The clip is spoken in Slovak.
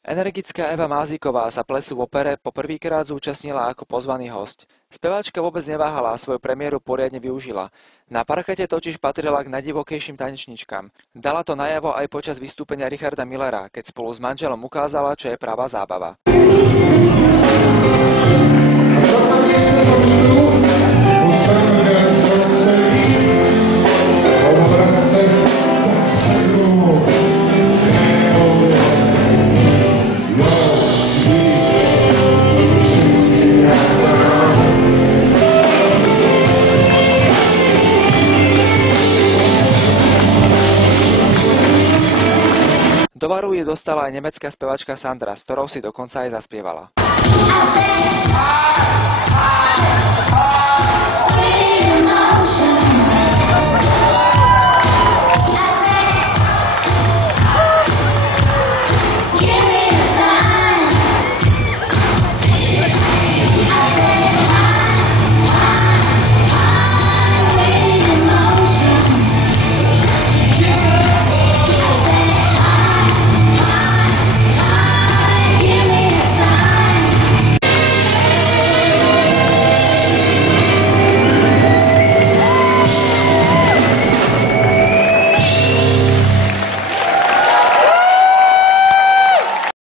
Energická Eva Máziková sa plesu v opere poprvýkrát zúčastnila ako pozvaný hosť. Speváčka vôbec neváhala a svoju premiéru poriadne využila. Na parkete totiž patrila k najdivokejším tanečničkám. Dala to najavo aj počas vystúpenia Richarda Millera, keď spolu s manželom ukázala, čo je pravá zábava. Do varu ju dostala aj nemecká speváčka Sandra, s ktorou si dokonca aj zaspievala.